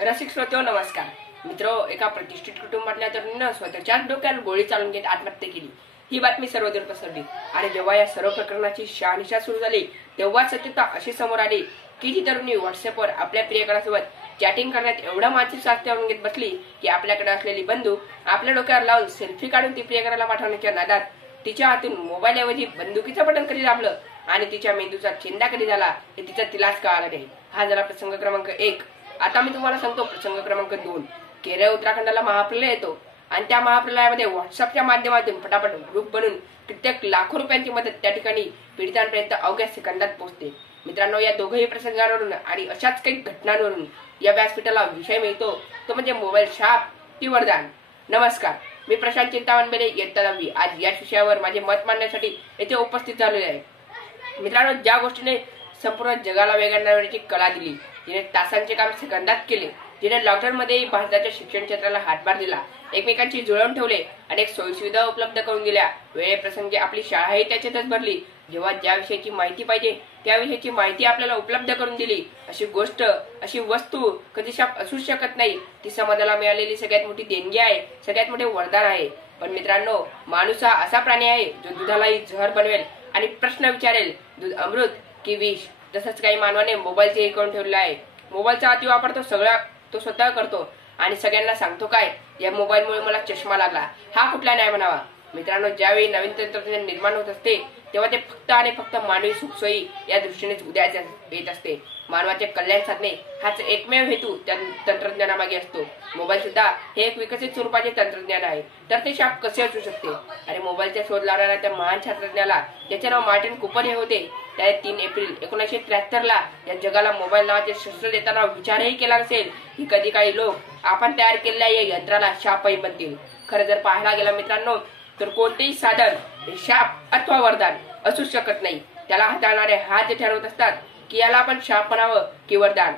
रसिक श्रोत्यो नमस्कार. मित्रो, एका प्रतिष्ठित कुटुंबातल्या तरुणीनं स्वतःच्याच डोक्यावर गोळी चालून घेत आत्महत्या केली. ही बातमी सर्वदूर पसरली आणि जेव्हा या सर्व प्रकरणाची शहानिशा सुरू झाली तेव्हा सत्यता अशी समोर आली की ती तरुणी व्हॉट्सअपवर आपल्या प्रियकरासोबत चॅटिंग करण्यात एवढा मानसिक स्वास्थ्य आणून घेत बसली की आपल्याकडे असलेली बंदूक आपल्या डोक्यावर लावून सेल्फी काढून ती प्रियकराला पाठवण्याच्या नादात तिच्या हातून मोबाईल ऐवजी बंदुकीचं बटन कधी दाबलं आणि तिच्या मेंदूचा चिंदा कधी झाला हे तिलाच कळालं नाही. हा झाला प्रसंग क्रमांक 1. आता मी तुम्हाला सांगतो प्रसंग क्रमांक 2. केरळ उत्तराखंडला महाप्रलय येतो आणि त्या महाप्रलयामध्ये व्हॉट्सअपच्या माध्यमातून फटाफट ग्रुप बनून कित्येक लाखो रुपयांची मदत त्या ठिकाणी पीडितांपर्यंत अवघ्या सेकंदात पोहोचते. मित्रांनो, या दोघही प्रसंगांवरून आणि अशाच काही घटनांवरून या व्यासपीठाला विषय मिळतो तो म्हणजे मोबाईल शाप की वरदान. नमस्कार, मी प्रशांत चिंतामण बेले, इयत्ता 10वी. आज या विषयावर माझे मत मांडण्यासाठी येथे उपस्थित झालेले आहे. मित्रांनो, ज्या गोष्टीने संपूर्ण जगाला वेगाळण्याची कला दिली, जिने तासांचे काम सेकंदात केले, जिने लॉकडाऊन मध्ये भारताच्या शिक्षण क्षेत्राला हातभार दिला, एकमेकांची जुळवून ठेवले, अनेक सोयीसुविधा उपलब्ध करून दिल्या, वेळेप्रसंगी आपली शाळाही त्याच्यातच भरली, जेव्हा ज्या विषयाची माहिती पाहिजे त्या विषयाची माहिती आपल्याला उपलब्ध करून दिली, अशी गोष्ट, अशी वस्तू कधी शाप असूच शकत नाही. ती समाजाला मिळालेली सगळ्यात मोठी देणगी आहे, सगळ्यात मोठे वरदान आहे. पण मित्रांनो, माणूस हा असा प्राणी आहे जो दुधालाही जहर बनवेल आणि प्रश्न विचारेल, दूध अमृत की विष. तसंच काही मानवाने मोबाईलचे करून ठेवले आहे. मोबाईलचा अतिवापर तो स्वतः करतो आणि सगळ्यांना सांगतो काय, या मोबाईलमुळे मला चष्मा लागला. हा कुठला न्याय म्हणावा? मित्रांनो, ज्यावेळी नवीन तंत्रज्ञान निर्माण होत असते तेव्हा ते फक्त आणि फक्त मानवी सुखसोयी या दृष्टीनेच उदयास येत असते. मानवाचे कल्याण साधणे हाच एकमेव हेतू त्या तंत्रज्ञानामागे असतो. मोबाईल सुद्धा हे एक विकसित स्वरूपाचे तंत्रज्ञान आहे, तर ते शाप कसे असू शकते? आणि मोबाईलचा शोध लावणाऱ्या त्या महान शास्त्रज्ञाला, ज्याचे नाव मार्टिन कूपर हे होते, त्या 3 एप्रिल 1973 या जगाला मोबाईल नावाचे शस्त्र देताना विचारही केला नसेल की कधी काही लोक आपण तयार केलेल्या या यंत्राला शापही बनतील. खरं जर पाहायला गेलं मित्रांनो, तर कोणतेही साधन हे शाप अथवा वरदान असू शकत नाही. त्याला हाताळणारे हात ठरवत असतात की याला आपण शाप म्हणावं की वरदान.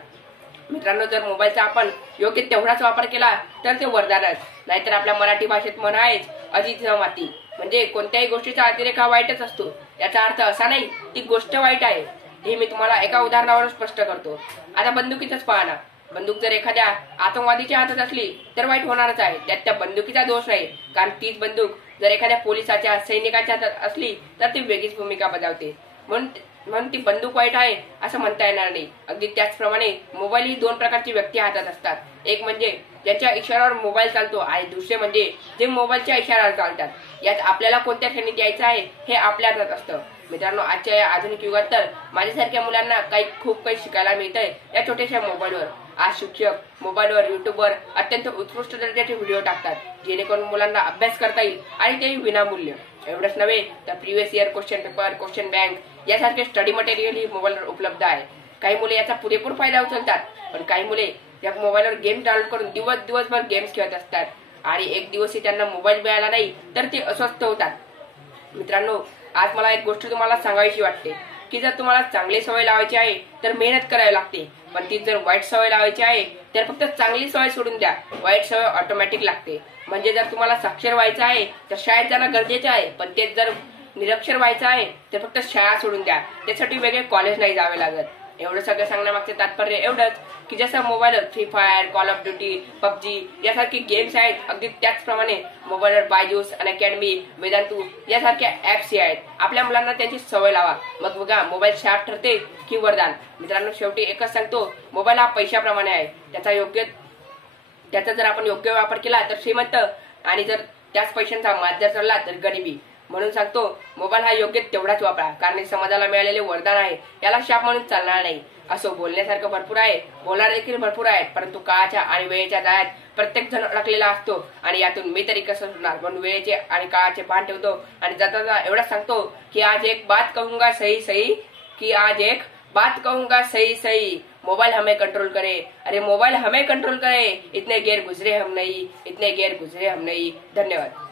मित्रांनो, जर मोबाईलचा आपण योग्य तेवढाच वापर केला तर ते वरदानच. नाहीतर आपल्या मराठी भाषेत म्हण आहेच, अतिथी न माती. म्हणजे कोणत्याही गोष्टीचा अतिरेक हा वाईटच असतो. याचा अर्थ असा नाही ती गोष्ट वाईट आहे. हे मी तुम्हाला एका उदाहरणावरून स्पष्ट करतो. आता बंदुकीचंच पाहा ना. बंदूक जर एखाद्या आतंकवादीच्या हातात असली तर वाईट होणारच आहे. त्यात त्या बंदुकीचा दोष नाही, कारण तीच बंदूक जर एखाद्या पोलिसाच्या, सैनिकाच्या हातात असली तर ती वेगळीच भूमिका बजावते. म्हणून ती बंदूक वाईट आहे असं म्हणता येणार नाही. अगदी त्याचप्रमाणे मोबाईल ही 2 प्रकारची व्यक्ती हातात असतात. एक म्हणजे ज्यांच्या इशाऱ्यावर मोबाईल चालतो आणि दुसरे म्हणजे जे मोबाईलच्या इशाऱ्यावर चालतात. यात आपल्याला कोणत्या श्रेणीत यायचं आहे हे आपल्या हातात असतं. मित्रांनो, आजच्या या आधुनिक युगात तर माझ्यासारख्या मुलांना खूप काही शिकायला मिळतंय या छोट्याशा मोबाईलवर. आज शिक्षक मोबाईलवर, युट्यूबवर अत्यंत उत्कृष्ट दर्जाचे व्हिडिओ टाकतात, जेणेकरून मुलांना अभ्यास करता येईल आणि तेही विनामूल्य. एवढंच नव्हे तर previous year question paper, question bank यासारखे स्टडी मटेरियल ही मोबाईलवर उपलब्ध आहे. काही मुले याचा पुरेपूर फायदा उचलतात, पण काही मुले या मोबाईलवर गेम डाउनलोड करून दिवसभर गेम्स खेळत असतात आणि एक दिवसही त्यांना मोबाईल मिळाला नाही तर ते अस्वस्थ होतात. मित्रांनो, आज मला एक गोष्ट तुम्हाला सांगायची वाटते की जर तुम्हाला चांगली सवय लावायची आहे तर मेहनत करावी लागते, पण ती जर वाईट सवय लावायची आहे तर फक्त चांगली सवय सोडून द्या. वाईट सवय ऑटोमॅटिक लागते. म्हणजे जर तुम्हाला साक्षर व्हायचं आहे तर शाळेत जाणं गरजेचं आहे, पण तेच जर निरक्षर व्हायचं आहे तर फक्त शाळा सोडून द्या. त्यासाठी वेगळे कॉलेज नाही जावे लागत. एवढं सगळं सांगण्यामागचे तात्पर्य एवढंच की जसं मोबाईलवर free fire, call of duty, PUBG यासारखे गेम्स आहेत, अगदी त्याचप्रमाणे मोबाईलवर बायजूस, अनअकॅडमी, वेदांतू यासारख्या ऍप्स आहेत. आपल्या मुलांना त्यांची सवय लावा. मग बघा मोबाईल शाप ठरते की वरदान. मित्रांनो, शेवटी एकच सांगतो, मोबाईल हा पैशाप्रमाणे आहे. त्याचा जर आपण योग्य वापर केला तर श्रीमंत, आणि जर त्याच पैशांचा माज जर चालला तर गरिबी. म्हणून सांगतो, मोबाईल हा योग्य तेवढाच वापरा, कारण समाजाला मिळालेले वरदान आहे. याला शाप म्हणून चालणार नाही. असो, बोलण्यासारखं भरपूर आहे, बोलणारे देखील भरपूर आहेत, परंतु काळाच्या आणि वेळेच्या जाळ्यात प्रत्येक जण अडकलेला असतो आणि यातून मी तरी कसं सुटणार. म्हणून वेळेचे आणि काळाचे भान ठेवतो आणि जाता एवढंच सांगतो की आज एक बात कहूंगा सही सही, की आज एक बात कहूंगा सही सही, मोबाइल हमें कंट्रोल करे, अरे मोबाइल हमें कंट्रोल करे, इतने गेर गुजरे हम नहीं, इतने गेर गुजरे हम नहीं. धन्यवाद.